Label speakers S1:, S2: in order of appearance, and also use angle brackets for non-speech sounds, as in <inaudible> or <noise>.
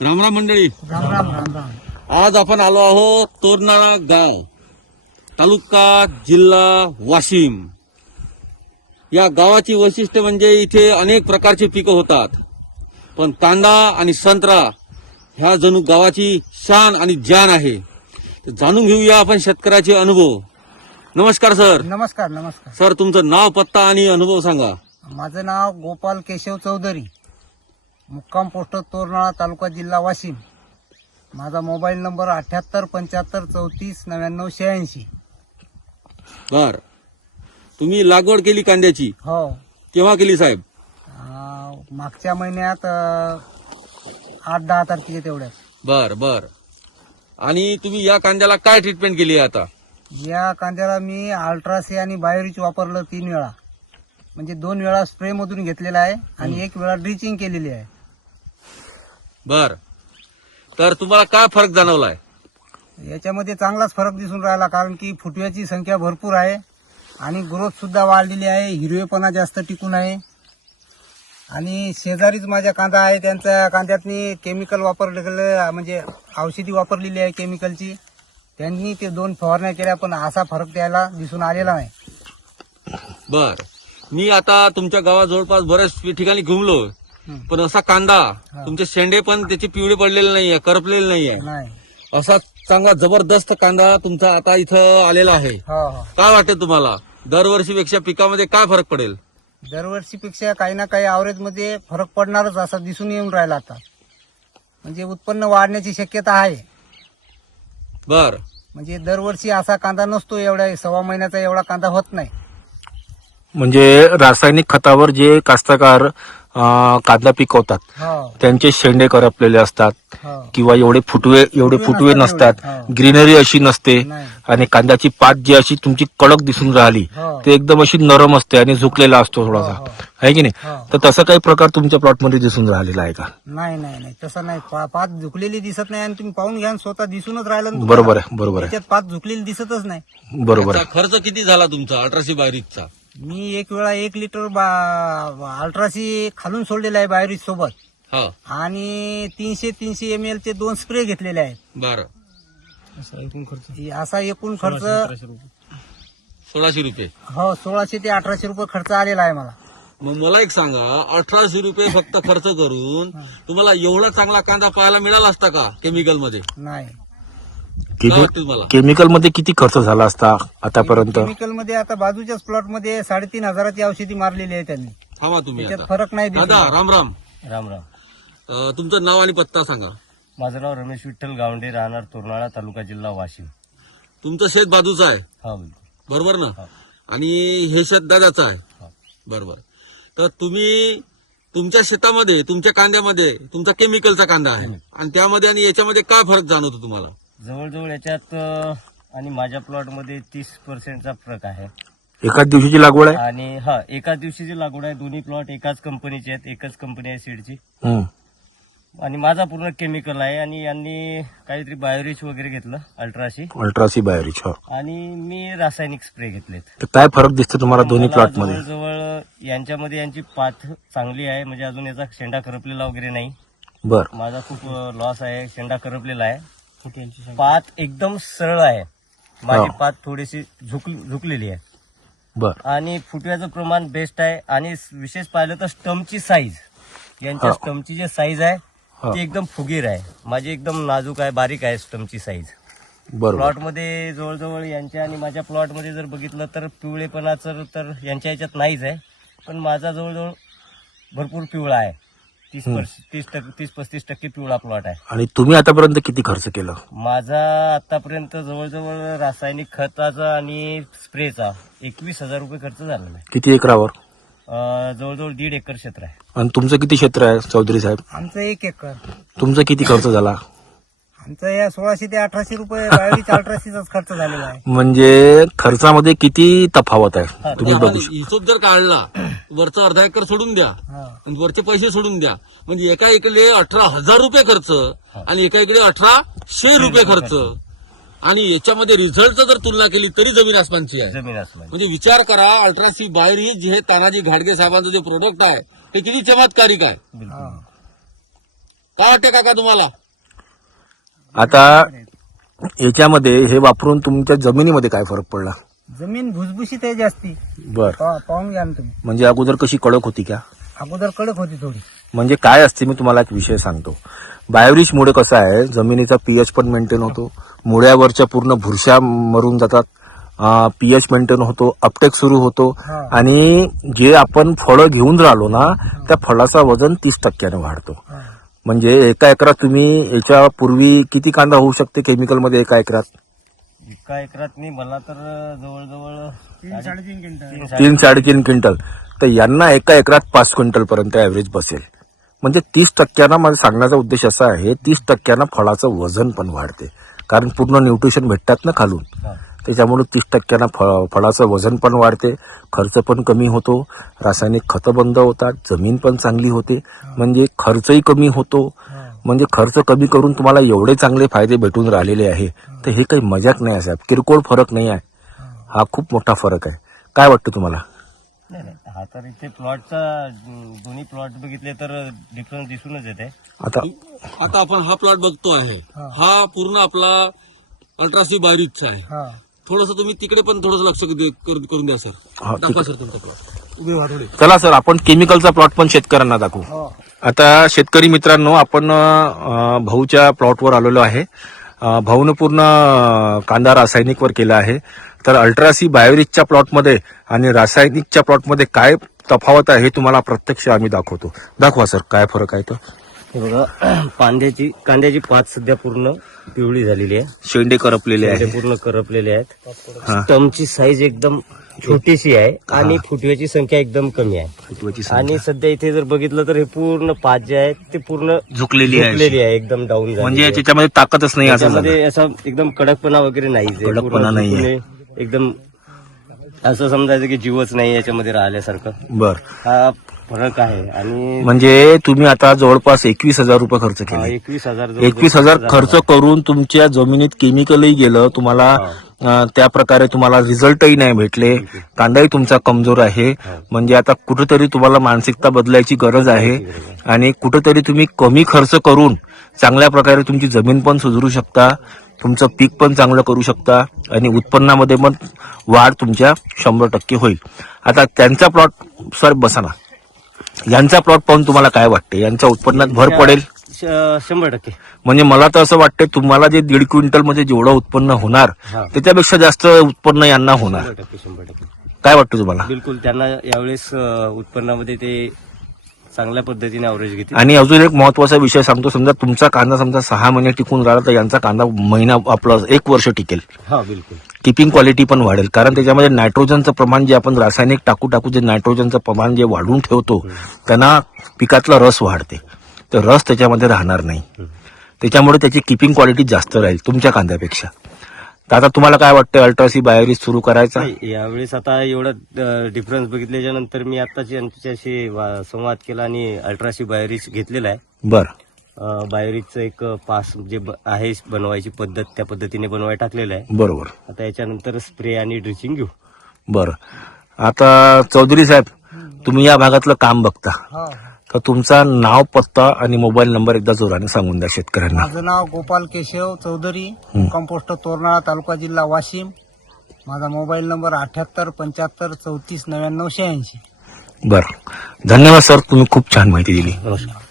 S1: रामराम मंडळी.
S2: राम राम राम राम.
S1: आज आपण आलो आहोत तोरनाळा गाव तालुका जिल्हा वाशिम. या गावाची वैशिष्ट्य म्हणजे इथे अनेक प्रकारची पिकं होतात. पण कांदा आणि संत्रा ह्या जणू गावाची शान आणि जान आहे. जाणून घेऊया आपण शेतकऱ्याचे अनुभव. नमस्कार सर.
S2: नमस्कार नमस्कार.
S1: सर तुमचं नाव पत्ता आणि अनुभव सांगा.
S2: माझं नाव गोपाल केशव चौधरी. मुक्काम पोस्ट तोरनाळा तालुका जिल्हा वाशिम. माझा मोबाईल नंबर अठ्याहत्तर पंच्याहत्तर चौतीस नव्याण्णव शहाऐंशी.
S1: बर. तुम्ही लागवड केली कांद्याची?
S2: हो.
S1: केव्हा केली साहेब?
S2: अं, मागच्या महिन्यात अं, आठ दहा तारखेच्या तेवढ्यात.
S1: बर बर. आणि तुम्ही या कांद्याला काय ट्रीटमेंट केली आहे आता?
S2: या कांद्याला मी अल्ट्रासी आणि बायोरिच वापरलं तीन वेळा. म्हणजे दोन वेळा स्प्रे मधून घेतलेला आहे आणि एक वेळा ड्रिचिंग केलेली आहे.
S1: बर. तर तुम्हाला काय फरक जाणवलाय?
S2: याच्यामध्ये चांगलाच फरक दिसून राहिला कारण की फुटव्याची संख्या भरपूर आहे आणि ग्रोथ सुद्धा वाढलेली आहे हिरवेपणा जास्त टिकून आहे. आणि शेजारीच माझ्या कांदा आहे त्यांच्या कांद्यात मी केमिकल वापरलेलं म्हणजे औषधी वापरलेली आहे केमिकलची त्यांनी ते दोन फवारण्या केल्या पण असा फरक त्याला दिसून आलेला नाही.
S1: बर. मी आता तुमच्या गावात जवळपास बऱ्याच ठिकाणी घुमलो. पण असा कांदा तुमचे शेंडे पण त्याचे पिवळे पडलेले नाहीये करपलेले नाहीये.
S2: नाही.
S1: असा चांगला जबरदस्त कांदा तुमचा आता इथं आलेला आहे.
S2: हो हो.
S1: काय वाटतं तुम्हाला? दरवर्षीपेक्षा पिकामध्ये काय फरक पडेल?
S2: दरवर्षीपेक्षा काही ना काही ॲव्हरेजमध्ये फरक पडणारच असा दिसून येऊन राहिला आता. म्हणजे उत्पन्न वाढण्याची शक्यता आहे.
S1: बर.
S2: म्हणजे दरवर्षी असा कांदा नसतो एवढ्या सव्वा महिन्याचा एवढा कांदा होत नाही.
S3: म्हणजे रासायनिक खतावर जे कास्तकार कांदा पिकवतात
S2: हो.
S3: त्यांचे शेंडे करपलेले असतात
S2: हो.
S3: किंवा एवढे फुटवे एवढे फुटवे नसतात. ग्रीनरी अशी नसते आणि कांद्याची पात जी अशी तुमची कडक दिसून राहिली ते एकदम अशी नरम असते आणि झुकलेला असतो थोडासा. आहे की नाही. तर तसा काही प्रकार तुमच्या प्लॉटमध्ये दिसून राहिलेला आहे का?
S2: नाही नाही नाही. तसं नाही. पात झुकलेली दिसत नाही आणि तुम्ही पाहून घ्या स्वतः दिसूनच राहिलं.
S3: बरोबर आहे बरोबर आहे.
S2: पात झुकलेली दिसतच नाही.
S3: बरोबर
S1: खर्च किती झाला तुमचा अठराशे बारीकचा
S2: मी एक वेळा एक लिटर बा- अल्ट्रासी खालून सोडलेला आहे बायोरिज सोबत.
S1: हा.
S2: आणि तीनशे तीनशे एम एल चे दोन स्प्रे घेतलेले आहेत.
S1: बर.
S2: असा एकूण खर्च.
S1: सोळाशे रुपये.
S2: हो सोळाशे ते अठराशे रुपये खर्च आलेला आहे मला.
S1: मग मला एक सांगा अठराशे रुपये फक्त खर्च करून तुम्हाला एवढा चांगला कांदा पाहायला मिळाला असता का केमिकलमध्ये?
S2: नाही.
S3: केमिकलमध्ये किती खर्च झाला असता आतापर्यंत?
S2: केमिकलमध्ये आता बाजूच्याच प्लॉटमध्ये साडेतीन हजाराची औषधी मारलेली आहे त्यांनी.
S1: थांबा तुम्ही
S2: त्याच्यात
S1: आता.
S2: फरक नाही
S1: दादा राम राम.
S4: राम राम.
S1: अं, तुमचं नाव आणि पत्ता सांगा.
S4: माझं नाव रमेश विठ्ठल गावंडे राहणार तोरणाळा तालुका जिल्हा वाशिम.
S1: तुमचं शेत बाजूचं आहे?
S4: हा बिलकुल.
S1: बरोबर ना. आणि हे शेत दादाचं आहे?
S4: हा.
S1: बरोबर. तर तुम्ही तुमच्या शेतामध्ये तुमच्या कांद्यामध्ये तुमचा केमिकलचा कांदा आहे. आणि त्यामध्ये आणि याच्यामध्ये काय फरक जाणवतो तुम्हाला?
S4: जवळजवळ याच्यात अं, आणि माझ्या प्लॉटमध्ये तीस पर्सेंटचा फरक आहे.
S3: एकाच दिवशीची लागवड आहे?
S4: आणि हा एकाच दिवशीची लागवड आहे. दोन्ही प्लॉट एकाच कंपनीचे आहेत. एकच कंपनी आहे सीडची
S3: हम्म.
S4: आणि माझा पूर्ण केमिकल आहे. आणि यांनी काहीतरी बायोरिच वगैरे घेतलं अल्ट्राशी
S3: अल्ट्रासी बायोरिच हो.
S4: आणि मी रासायनिक स्प्रे घेतलेत.
S3: तर काय फरक दिसतो तुम्हाला दोन्ही
S4: मला
S3: प्लॉटमध्ये?
S4: जवळजवळ यांच्यामध्ये यांची पाथ चांगली आहे. म्हणजे अजून याचा शेंडा करपलेला वगैरे नाही.
S3: बर.
S4: माझा खूप लॉस आहे. शेंडा करपलेला आहे. पात एकदम सरळ आहे. माझी. पात थोडीशी झुक झुकलेली आहे.
S3: बर.
S4: आणि फुटव्याचं प्रमाण बेस्ट आहे. आणि विशेष पाहिलं तर स्टमची साईज यांच्या
S3: हो.
S4: स्टमची जे साईज आहे
S3: हो.
S4: ती एकदम फुगीर आहे. माझी एकदम नाजूक आहे बारीक आहे स्टमची साईज
S3: बरोबर.
S4: प्लॉटमध्ये जवळजवळ यांच्या आणि माझ्या प्लॉटमध्ये जर बघितलं तर पिवळेपणाचं तर यांच्या ह्याच्यात नाहीच आहे. पण माझा जवळजवळ भरपूर पिवळा आहे. तीस पर्स- तीस टक्के तीस पस्तीस टक्के पिवळा प्लॉट आहे.
S3: आणि तुम्ही आतापर्यंत किती खर्च केलं?
S4: माझा आतापर्यंत जवळजवळ रासायनिक खताचा आणि स्प्रेचा एकवीस हजार रुपये खर्च झालेला आहे
S3: किती एकरावर?
S4: अं, जवळजवळ दीड एकर क्षेत्र आहे.
S3: आणि तुमचं किती क्षेत्र आहे चौधरी साहेब?
S2: आमचं एक एकर.
S3: तुमचं किती खर्च झाला?
S2: आमचं या सोळाशे ते अठराशे रुपये बायोरिच अल्ट्रासीचाच खर्च झालेला आहे.
S3: म्हणजे खर्चामध्ये किती तफावत आहे? तुम्ही बघू
S1: हिशोब जर काढला वरचा अर्धा एकर सोडून द्या. आणि वरचे पैसे सोडून द्या. म्हणजे एका इकडे अठरा हजार रुपये खर्च आणि एका इकडे अठराशे रुपये खर्च. आणि याच्यामध्ये रिझल्टचं जर तुलना केली तरी जमीन आसमानची आहे.
S4: जमीन आसमान
S1: म्हणजे विचार करा अल्ट्रासी बाहेर हे तानाजी घाडगे साहेबांचं जे प्रोडक्ट आहे ते किती चमत्कारिक आहे. काय वाटतं काका तुम्हाला?
S3: आता याच्यामध्ये हे वापरून तुमच्या जमिनीमध्ये काय फरक पडला?
S2: जमीन भुसभुशीत आहे जास्ती.
S3: बर.
S2: पहा- पाहून घ्या ना तुम्ही.
S3: म्हणजे अगोदर कशी कडक होती का?
S2: अगोदर कडक होती थोडी.
S3: म्हणजे काय असते? मी तुम्हाला एक विषय सांगतो. बायोरिच मुळे कसं आहे? जमिनीचा पीएच पण मेंटेन होतो. मुळ्यावरच्या पूर्ण भुरशा मरून जातात. पीएच मेंटेन होतो. अपटेक सुरू होतो.
S2: हा.
S3: आणि जे आपण फळं घेऊन राहिलो ना त्या फळाचा वजन तीस टक्क्याने वाढतो.
S2: हा.
S3: म्हणजे एका एकरात तुम्ही याच्या पूर्वी किती कांदा होऊ शकते केमिकलमध्ये एका एकरात?
S4: एका एकरात मी मला तर जवळजवळ
S2: तीन साडेतीन क्विंटल.
S4: तीन
S3: तीन साडेतीन क्विंटल. तर यांना एका एकरात पाच क्विंटल पर्यंत ऍव्हरेज बसेल. म्हणजे तीस टक्क्यांना माझा सांगण्याचा उद्देश असा आहे तीस टक्क्यांना फळाचं वजन पण वाढते. कारण पूर्ण न्यूट्रिशन भेटतात ना खालून. त्याच्यामुळे तीस टक्क्यांना फ फळाचं वजन पण वाढते खर्च पण कमी होतो रासायनिक खतं बंद होतात जमीन पण चांगली होते म्हणजे खर्चही कमी होतो. म्हणजे खर्च कमी करून तुम्हाला एवढे चांगले फायदे भेटून राहिलेले आहे. तर हे काही मजाक नाही आहे साहेब किरकोळ फरक नाही आहे. हा खूप मोठा फरक आहे. काय वाटतं तुम्हाला?
S4: नाही नाही. हा तर इथे प्लॉटचा दोन्ही प्लॉट बघितले तर डिफरन्स दिसूनच येते.
S3: आता
S1: आता आपण हा प्लॉट बघतो आहे. हा. पूर्ण आपला अल्ट्रासी बायरीजचा आहे.
S2: हा.
S1: थोडस तुम्ही तिकडे पण थोडस लक्ष दे- कर- करून द्या सर.
S3: हा,
S1: दाखवा सर तुमचा प्लॉट उभे व्हा थोडे.
S3: चला सर आपण केमिकलचा प्लॉट पण शेतकऱ्यांना दाखवू.
S2: हो.
S3: आता शेतकरी मित्रांनो आपण अं, भाऊच्या प्लॉटवर आलेलो आहे. अं, भाऊनं पूर्ण अं, कांदा रासायनिकवर केला आहे. तर अल्ट्रासी बायोरिजच्या प्लॉटमध्ये आणि रासायनिकच्या प्लॉटमध्ये काय तफावत आहे हे तुम्हाला प्रत्यक्ष आम्ही दाखवतो. दाखवा सर काय फरक आहे तर
S4: हे बघा <clears throat> कांद्याची कांद्याची पात सध्या पूर्ण पिवळी झालेली आहे.
S3: शेंडे करपलेले आहे
S4: पूर्ण करपलेले आहेत.
S3: हा.
S4: स्टमची साईज एकदम छोटीशी आहे आणि फुटव्याची संख्या एकदम कमी आहे. आणि सध्या इथे जर बघितलं तर हे पूर्ण पात जे आहेत ते पूर्ण
S3: झुकलेली आहे.
S4: झुकलेली आहे एकदम डाऊन
S3: म्हणजे त्याच्यामध्ये ताकदच नाही असं झालं
S4: त्याच्यामध्ये असं एकदम कडकपणा वगैरे नाही.
S3: कडकपणा नाहीये.
S4: एकदम असं समजायचं की जीवच नाही याच्यामध्ये राहिल्यासारखं.
S3: बर.
S4: हा फरक आहे. आणि
S3: म्हणजे तुम्ही आता जवळपास एकवीस हजार रुपये खर्च केले.
S4: एकवीस हजार जवळ-
S3: एकवीस हजार खर्च करून तुमच्या जमिनीत केमिकलही गेलं. तुम्हाला अं, त्या प्रकारे तुम्हाला रिझल्टही नाही भेटले. कांदाही तुमचा कमजोर आहे. म्हणजे आता कुठेतरी तुम्हाला मानसिकता बदलायची गरज आहे. आणि कुठेतरी तुम्ही कमी खर्च करून चांगल्या प्रकारे तुमची जमीन पण सुधारू शकता. तुमचं पीक पण चांगलं करू शकता. आणि उत्पन्नामध्ये पण वाढ तुमच्या शंभर टक्के होईल. आता त्यांचा प्लॉट सर बसा ना. यांचा प्लॉट पाहून तुम्हाला काय वाटते? यांच्या उत्पन्नात भर पडेल?
S4: शंभर टक्के.
S3: म्हणजे मला तर असं वाटतं तुम्हाला जे दीड क्विंटलमध्ये जेवढं उत्पन्न होणार. त्याच्यापेक्षा जास्त उत्पन्न यांना होणार. काय वाटतं तुम्हाला?
S4: बिलकुल त्यांना यावेळेस उत्पन्नामध्ये ते चांगल्या पद्धतीने अवरेज घेतील.
S3: आणि अजून एक महत्त्वाचा विषय सांगतो. समजा तुमचा कांदा समजा सहा महिने टिकून राहिला तर यांचा कांदा महिना आपला एक वर्ष टिकेल.
S4: हा बिलकुल.
S3: किपिंग क्वालिटी पण वाढेल. कारण त्याच्यामध्ये नायट्रोजनचं प्रमाण जे आपण रासायनिक टाकू टाकू जे नायट्रोजनचं प्रमाण जे वाढवून ठेवतो त्यांना पिकातला रस वाढते. तर रस त्याच्यामध्ये राहणार नाही. त्याच्यामुळे त्याची किपिंग क्वालिटी जास्त राहील तुमच्या कांद्यापेक्षा. आता तुम्हाला काय वाटतं अल्ट्रासी बायोरिस सुरू करायचा?
S4: नाही, यावेळेस आता एवढा डिफरन्स बघितल्याच्या नंतर मी आताच यांच्याशी वा- संवाद केला आणि अल्ट्राशी बायोरिच घेतलेला आहे.
S3: बरं.
S4: बायोरिचचं एक पास जे ब- आहे बनवायची पद्धत त्या पद्धतीने बनवायला टाकलेलं आहे.
S3: बरोबर.
S4: आता याच्यानंतर स्प्रे आणि ड्रिचिंग घेऊ.
S3: बरं. आता चौधरी साहेब तुम्ही या भागातलं काम बघता.
S2: हो.
S3: तर तुमचा नाव पत्ता आणि मोबाईल नंबर एकदा जोराने सांगून द्या शेतकऱ्यांना.
S2: माझं नाव गोपाल केशव चौधरी. कंपोस्ट तोरणाळा तालुका जिल्हा वाशिम. माझा मोबाईल नंबर अठ्याहत्तर पंच्याहत्तर चौतीस नव्याण्णव शहाऐंशी.
S3: बरं. धन्यवाद सर. तुम्ही खूप छान माहिती दिली.
S4: नमस्कार.